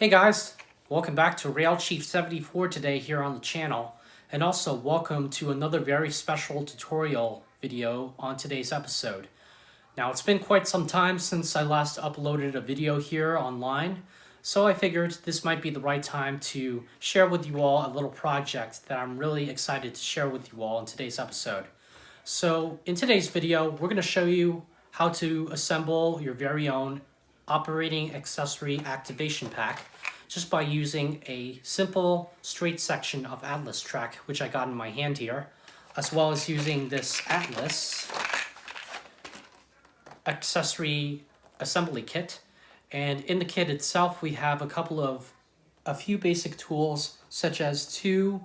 Hey guys, welcome back to Rail Chief 74 today here on the channel, and also welcome to another very special tutorial video on today's episode. Now it's been quite some time since I last uploaded a video here online, so I figured this might be the right time to share with you all a little project that I'm really excited to share with you all in today's episode. So in today's video, we're going to show you how to assemble your very own operating accessory activation pack just by using a simple straight section of Atlas track, which I got in my hand here, as well as using this Atlas accessory assembly kit. And in the kit itself, we have a few basic tools, such as two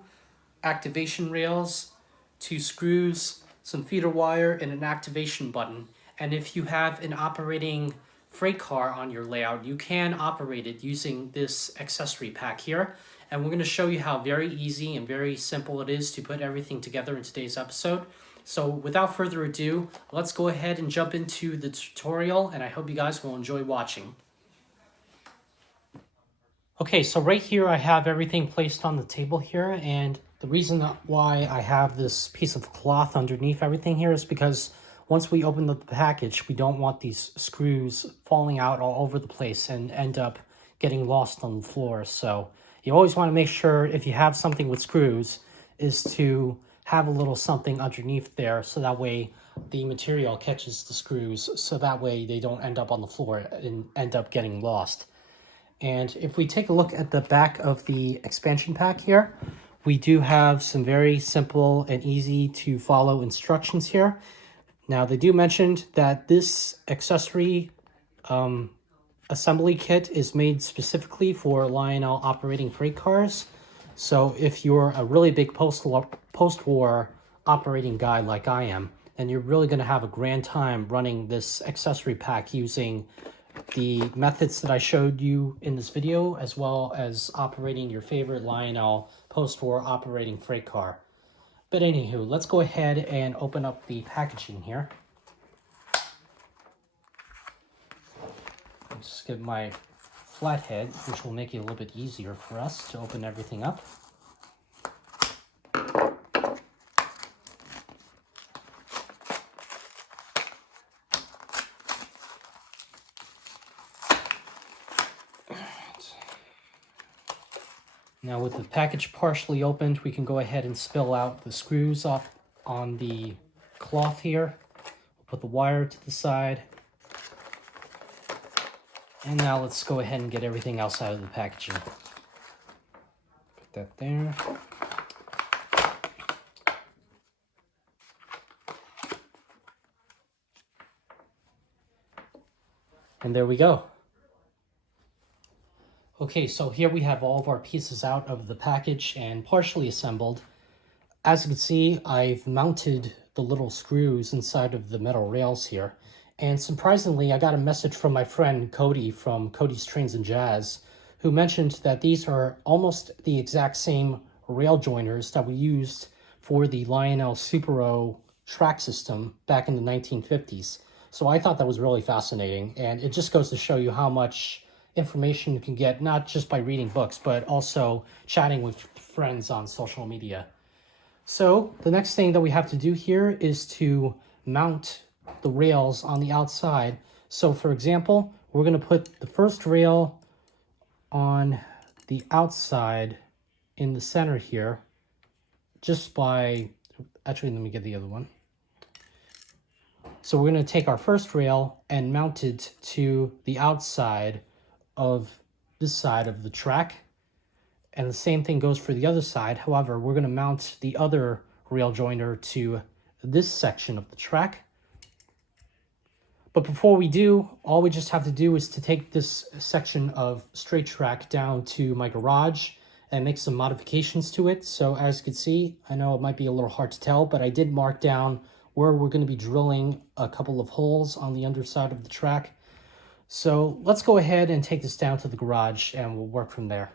activation rails, two screws, some feeder wire, and an activation button. And if you have an operating freight car on your layout, you can operate it using this accessory pack here. And we're going to show you how very easy and very simple it is to put everything together in today's episode. So without further ado, let's go ahead and jump into the tutorial, and I hope you guys will enjoy watching. Okay, so right here I have everything placed on the table here, and the reason why I have this piece of cloth underneath everything here is because once we open the package, we don't want these screws falling out all over the place and end up getting lost on the floor. So you always want to make sure, if you have something with screws, is to have a little something underneath there so that way the material catches the screws, so that way they don't end up on the floor and end up getting lost. And if we take a look at the back of the expansion pack here, we do have some very simple and easy to follow instructions here. Now, they do mention that this accessory assembly kit is made specifically for Lionel operating freight cars. So if you're a really big post-war operating guy like I am, then you're really going to have a grand time running this accessory pack using the methods that I showed you in this video, as well as operating your favorite Lionel post-war operating freight car. But anywho, let's go ahead and open up the packaging here. I'll just get my flathead, which will make it a little bit easier for us to open everything up. Now with the package partially opened, we can go ahead and spill out the screws off on the cloth here. We'll put the wire to the side. And now let's go ahead and get everything else out of the packaging. Put that there. And there we go. Okay, so here we have all of our pieces out of the package and partially assembled. As you can see, I've mounted the little screws inside of the metal rails here. And surprisingly, I got a message from my friend Cody from Cody's Trains and Jazz, who mentioned that these are almost the exact same rail joiners that we used for the Lionel Super-O track system back in the 1950s. So I thought that was really fascinating, and it just goes to show you how much information you can get, not just by reading books, but also chatting with friends on social media. So the next thing that we have to do here is to mount the rails on the outside. So for example, we're going to put the first rail on the outside in the center here, just by, actually let me get the other one. So we're going to take our first rail and mount it to the outside of this side of the track, and the same thing goes for the other side. However, we're going to mount the other rail joiner to this section of the track. But before we do, all we just have to do is to take this section of straight track down to my garage and make some modifications to it. So as you can see, I know it might be a little hard to tell, but I did mark down where we're going to be drilling a couple of holes on the underside of the track. So let's go ahead and take this down to the garage and we'll work from there.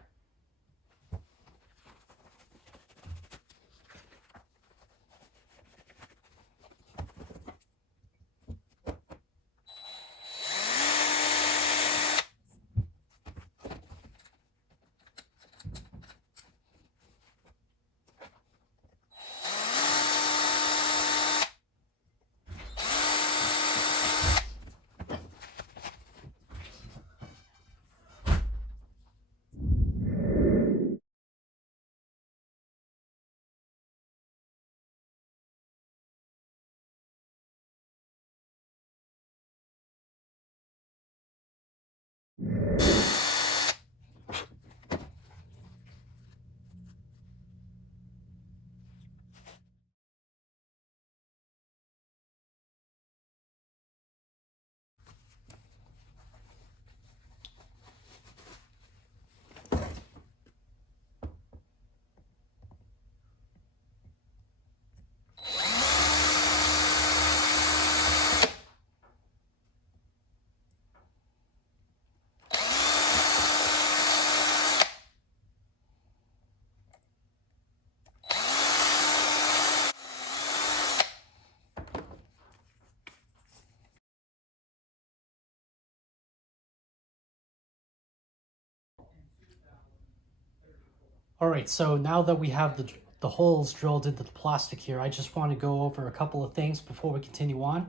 All right, so now that we have the holes drilled into the plastic here, I just want to go over a couple of things before we continue on.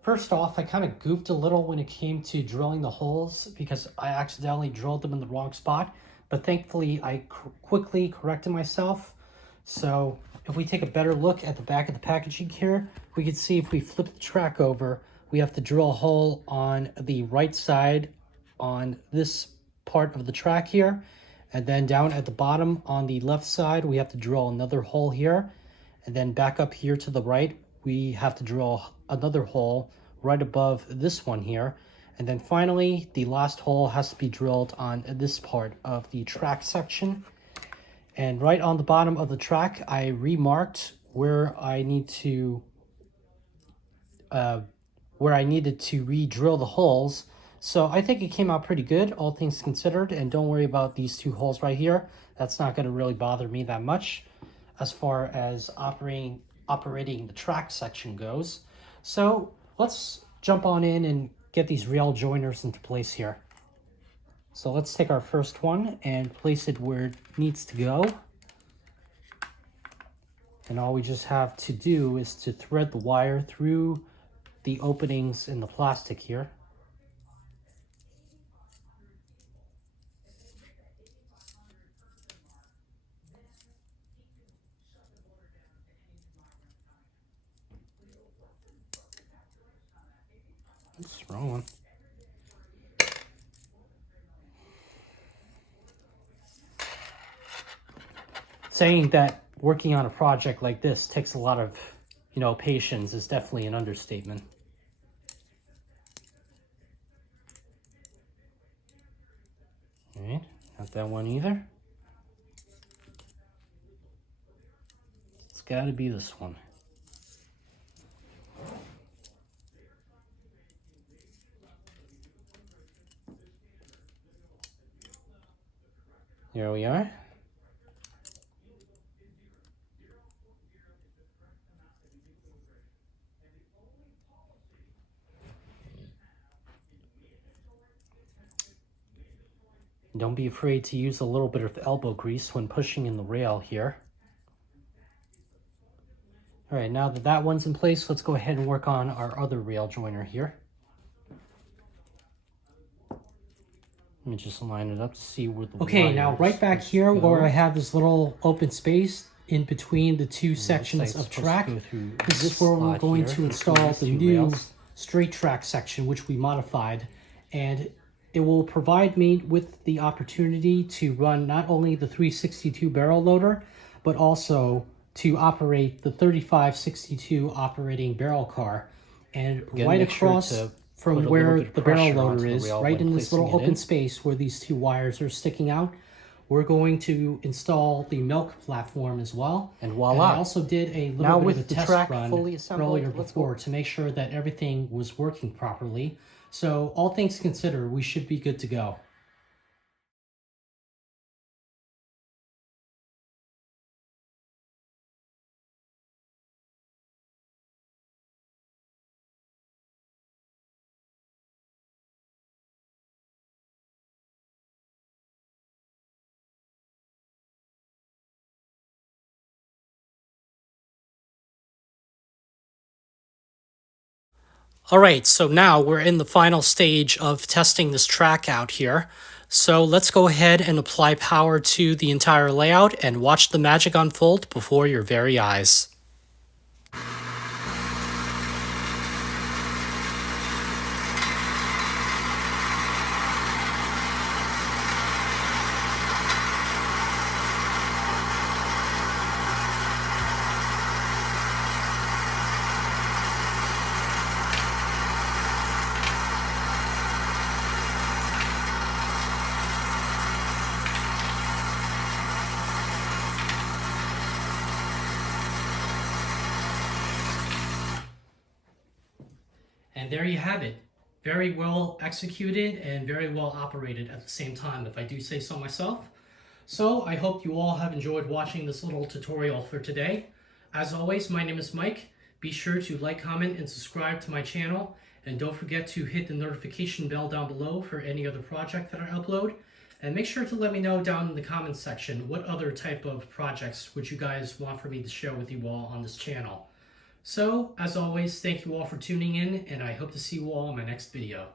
First off, I kind of goofed a little when it came to drilling the holes because I accidentally drilled them in the wrong spot, but thankfully I quickly corrected myself. So if we take a better look at the back of the packaging here, we can see if we flip the track over, we have to drill a hole on the right side on this part of the track here. And then down at the bottom on the left side, we have to drill another hole here. And then back up here to the right, we have to drill another hole right above this one here. And then finally, the last hole has to be drilled on this part of the track section. And right on the bottom of the track, I remarked where I needed to re-drill the holes. So I think it came out pretty good, all things considered. And don't worry about these two holes right here. That's not going to really bother me that much as far as operating the track section goes. So let's jump on in and get these rail joiners into place here. So let's take our first one and place it where it needs to go. And all we just have to do is to thread the wire through the openings in the plastic here. Oops, wrong one. Saying that working on a project like this takes a lot of, patience is definitely an understatement. All right, not that one either. It's got to be this one. There we are. Don't be afraid to use a little bit of elbow grease when pushing in the rail here. All right, now that that one's in place, let's go ahead and work on our other rail joiner here. Let me just line it up to see where the Okay, now right back here where I have this little open space in between the two sections of track, this is where we're going to install the new straight track section, which we modified. And it will provide me with the opportunity to run not only the 362 barrel loader, but also to operate the 3562 operating barrel car. And right across from where the barrel loader is, right in this little open space where these two wires are sticking out, we're going to install the milk platform as well. And voila. And I also did a little bit of a test run earlier before to make sure that everything was working properly. So all things considered, we should be good to go. All right, so now we're in the final stage of testing this track out here. So let's go ahead and apply power to the entire layout and watch the magic unfold before your very eyes. And there you have it. Very well executed and very well operated at the same time, if I do say so myself. So I hope you all have enjoyed watching this little tutorial for today. As always, my name is Mike. Be sure to like, comment, and subscribe to my channel. And don't forget to hit the notification bell down below for any other project that I upload. And make sure to let me know down in the comments section what other type of projects would you guys want for me to share with you all on this channel. So, as always, thank you all for tuning in, and I hope to see you all in my next video.